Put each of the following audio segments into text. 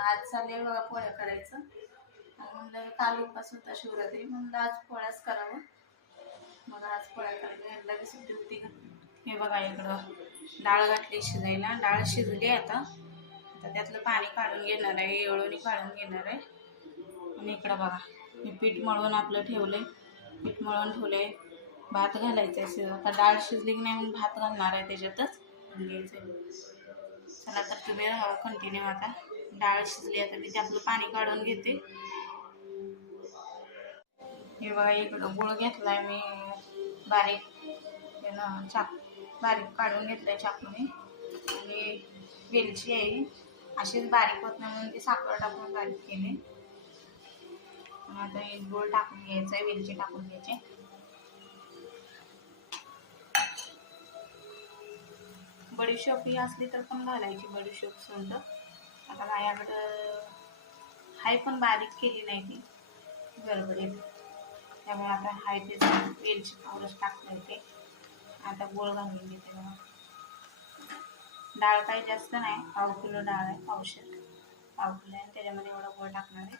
आज चालले बघा पोळ्या करायचं. म्हणलं काल उपास होता शिवरात्री म्हणलं आज पोळ्याच करावं. मग आज पोळ्या करायला लगेच सुट्टी होती का हे बघा इकडं डाळ घातली शिजायला. डाळ शिजली आता. आता त्यातलं पाणी काढून घेणार आहे येळोनी काढून घेणार आहे. आणि इकडं बघा मी पीठ मळून आपलं ठेवलंय. पीठ मळून ठेवलंय. भात घालायचा आहे शिज आता डाळ शिजली की नाही म्हणून भात घालणार आहे त्याच्यातच. घ्यायचं चला तर तुम्ही राहा कंटिन्यू आता. डाळ शिजली आता मी त्यातलं पाणी काढून घेते. हे बघा इकडं गुळ घेतलाय मी. बारीक चाक बारीक काढून घेतलाय चाकूने. आणि वेलची आहे. अशीच बारीक होत नाही म्हणून ती साखर टाकून बारीक केली. आता हे गुळ टाकून घ्यायचं आहे वेलची टाकून घ्यायची बडीशोप ही असली तर पण घालायची बडीशोप सुद्धा आता माझ्याकडं हाय पण बारीक केली नाही ती गडबडीत. त्यामुळे आता हाय ते वेलची पावडर टाकलं ते. आता गोळ घालून घेते मला डाळ काही जास्त नाही पाव किलो डाळ आहे पावशेर. पाव किलो आहे त्याच्यामध्ये एवढा गोळ टाकणार आहे.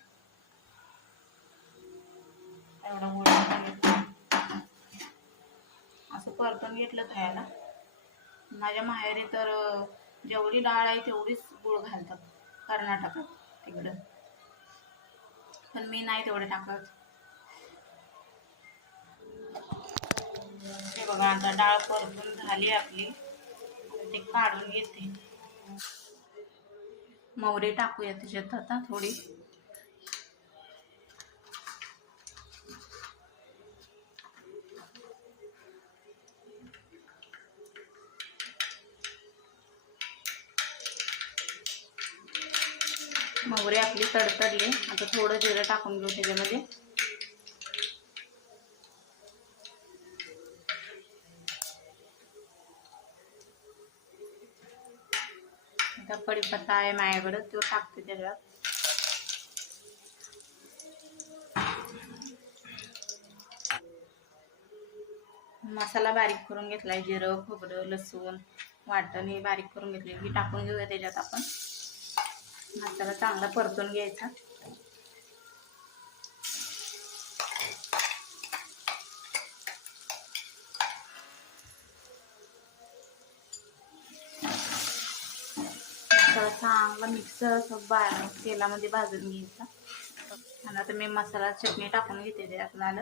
एवढा गोळ असं परतून घेतलं खायला. माझ्या माहेरी तर जेवढी डाळ आहे तेवढीच गुळ घालतात. कर्नाटकात तिकडं. पण मी नाही तेवढं टाकत. हे बघा आता डाळ परतून झाली आपली. ते काढून घेते. मोहरी टाकूया त्याच्यात आता थोडी. मोहरी आपली तडतडली. आता थोडं जिरं टाकून घेऊ त्याच्यामध्ये. आता कडीपत्ता आहे माझ्याकडं तो टाकते त्याच्यात. मसाला बारीक करून घेतलाय जिरं खोबरं लसूण वाटण हे बारीक करून घेतले ही टाकून घेऊया त्याच्यात आपण. मसाला चांगला परतून घ्यायचा. मसाला चांगला मिक्स असं बा तेलामध्ये भाजून घ्यायचा. आणि आता मी मसाला चटणी टाकून घेते ते झालं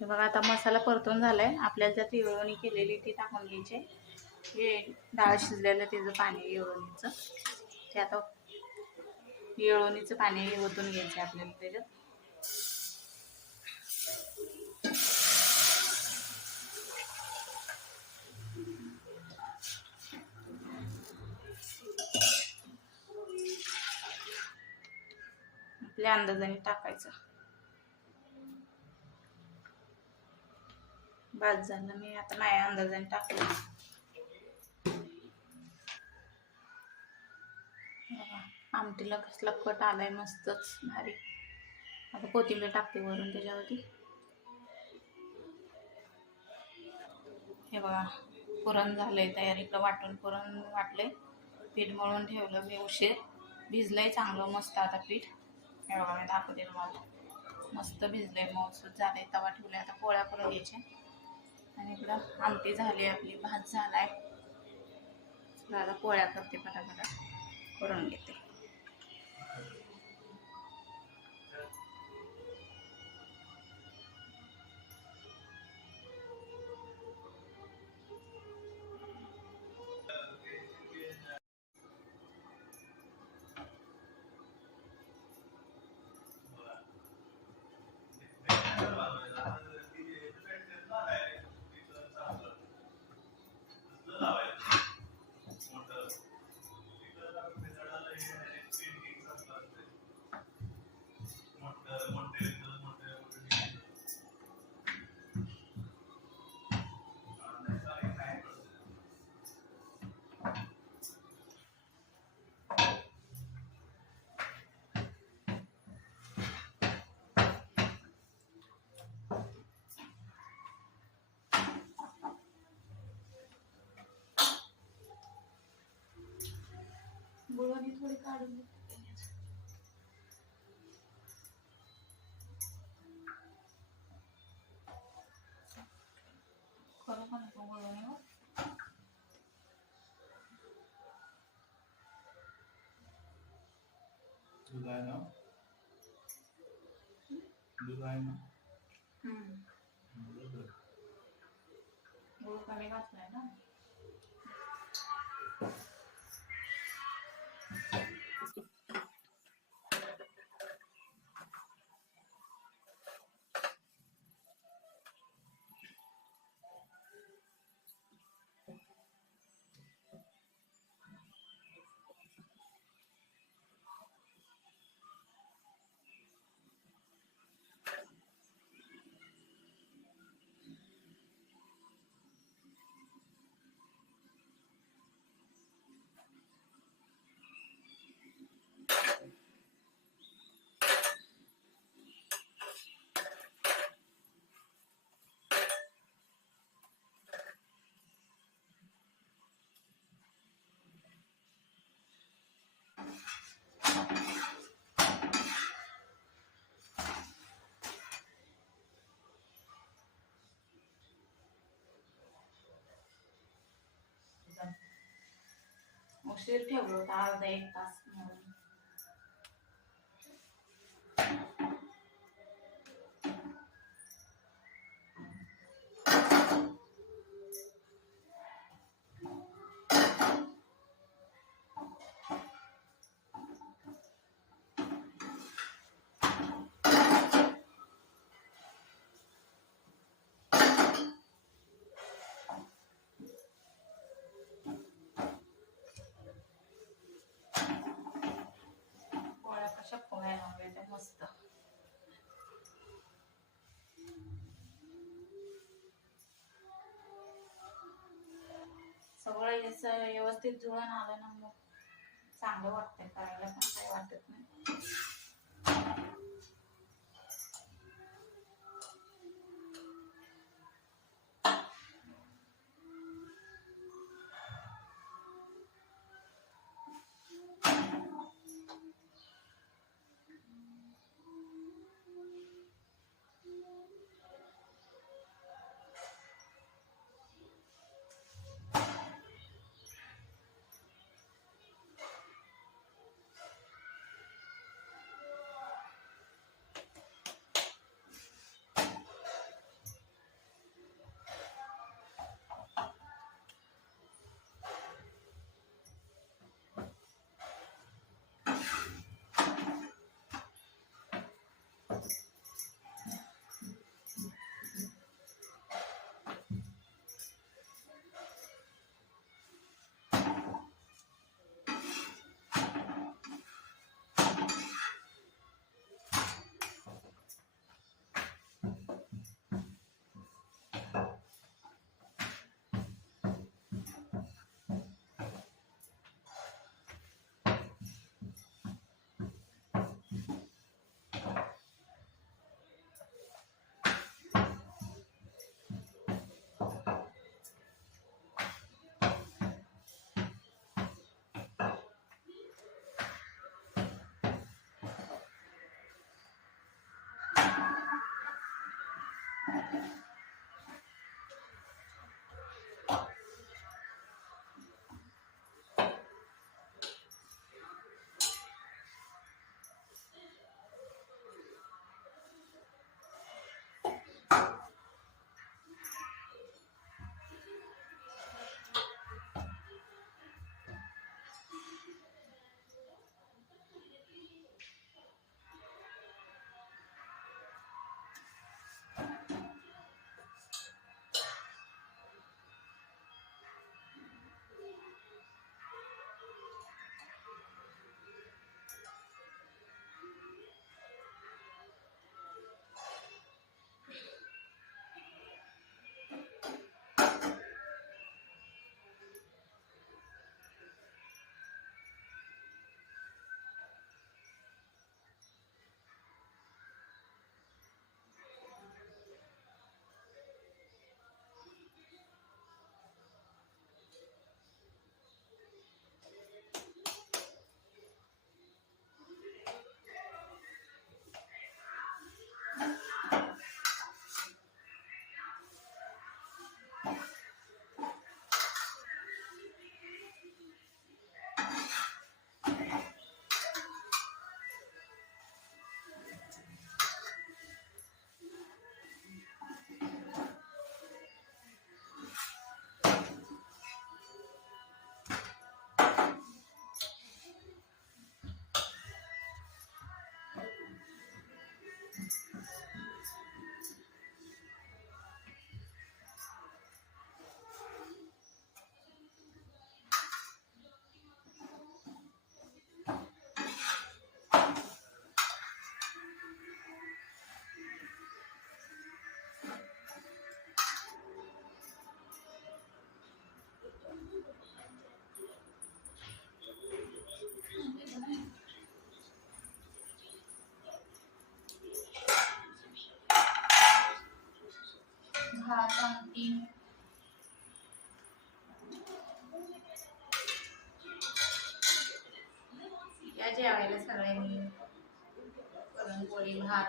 हे बघा आता मसाला परतून झालाय. आपल्याला त्यात तिळवणी केलेली ती टाकून घ्यायची. हे डाळ शिजलेलं त्याचं पाणी येळवणीचं ते आता निळवणीचं पाणी ओतून घ्यायचं आपल्याला त्याच्यात. आपल्या अंदाजाने टाकायचं. बाद झालं मी आता माझ्या अंदाजाने टाकलं बघा, आमटीला कसला कट आलाय मस्तच. भारी. आता कोथिंबीर टाकते वरून त्याच्यावरती. हे बघा पुरण झालंय तयार. इकडं वाटून पुरण वाटलंय. पीठ मळून ठेवलं मी उशीर. भिजलंय चांगलं मस्त आता पीठ. हे बघा मी दाखवते तुम्हाला. मस्त भिजलंय मऊसूत झालंय. तवा ठेवलाय आता पोळ्या करून घ्यायच्या. आणि इकडं आमटी झाली आपली भात झालाय. आता पोळ्या करते पटापटा. करून घेते. बुळवणी थोडी काढून करू पण नको बुळवणीवर हो? दूध आहे ना? दूध आहे ना? उशीर ठेवलं होतं अर्धा एक तास म्हणून पोळ्या कशा पोळ्या लावल्या त्या मस्त. सगळं याचं व्यवस्थित जुळून आलं ना मग चांगलं वाटतंय करायला पण काही वाटत नाही. happen.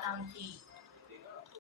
um, the